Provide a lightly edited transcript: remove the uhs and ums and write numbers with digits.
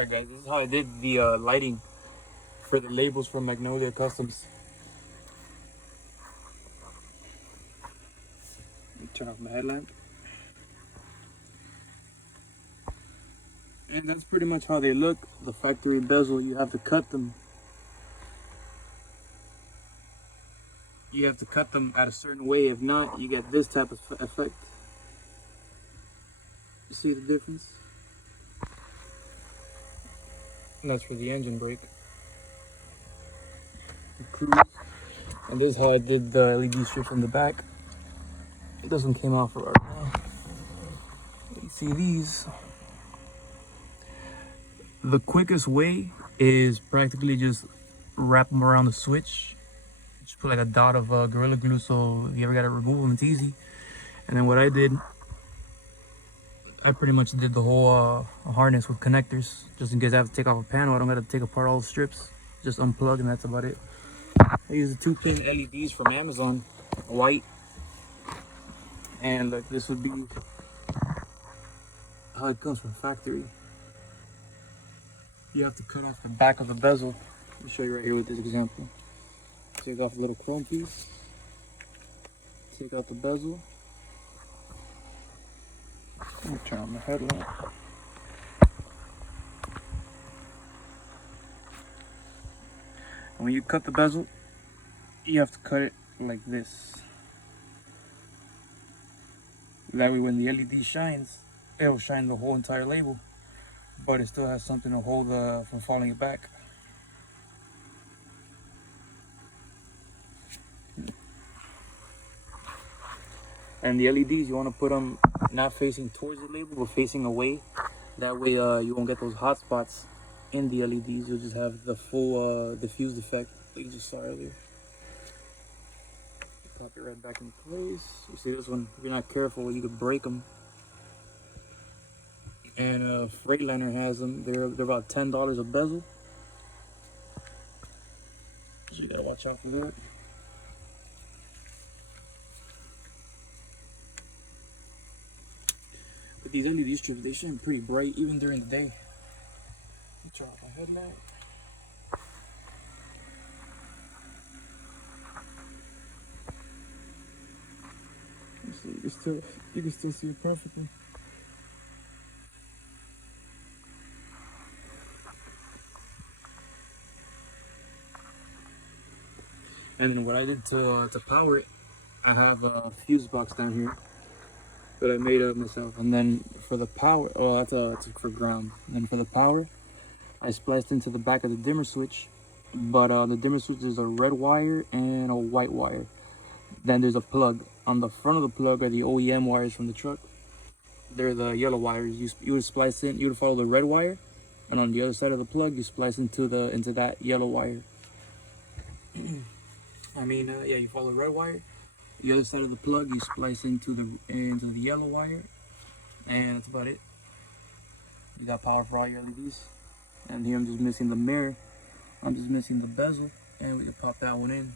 Alright guys, this is how I did the lighting for the labels from Magnolia Customs. Let me turn off my headlamp. And that's pretty much how they look. The factory bezel, you have to cut them. You have to cut them at a certain way. If not, you get this type of effect. You see the difference? And that's for the engine brake. The cruise. And this is how I did the LED strips on the back. This one came off right now. You see these. The quickest way is practically just wrap them around the switch. Just put like a dot of Gorilla Glue, so if you ever got to remove them, it's easy. And then what I did, I pretty much did the whole harness with connectors, just in case I have to take off a panel. I don't got to take apart all the strips. Just unplug and that's about it. I use the 2-pin LEDs from Amazon, white. And look, this would be how it comes from factory. You have to cut off the back of the bezel. Let me show you right here with this example. Take off the little chrome piece. Take out the bezel. Let me turn on the headlamp. And when you cut the bezel, you have to cut it like this. That way when the LED shines, it'll shine the whole entire label, but it still has something to hold from falling back. And the LEDs, you want to put them not facing towards the label, but facing away. That way you won't get those hot spots in the LEDs. You'll just have the full diffused effect that you just saw earlier. Pop it right back in place. You see this one, if you're not careful, you could break them. And Freightliner has them. They're about $10 a bezel. So you gotta watch out for that. But these LED strips, they shine pretty bright even during the day. Let me turn off my headlamp. You can still see it perfectly. And then what I did to power it, I have a fuse box down here that I made up myself. And then for the power, that's for ground. And then for the power, I spliced into the back of the dimmer switch. But the dimmer switch is a red wire and a white wire. Then there's a plug. On the front of the plug are the OEM wires from the truck. They're the yellow wires. You would splice in, you would follow the red wire, and on the other side of the plug, you splice into that yellow wire. You follow the red wire. The other side of the plug, you splice into the yellow wire, and that's about it. You got power for all your LEDs. And here I'm just missing the mirror. I'm just missing the bezel, and we can pop that one in.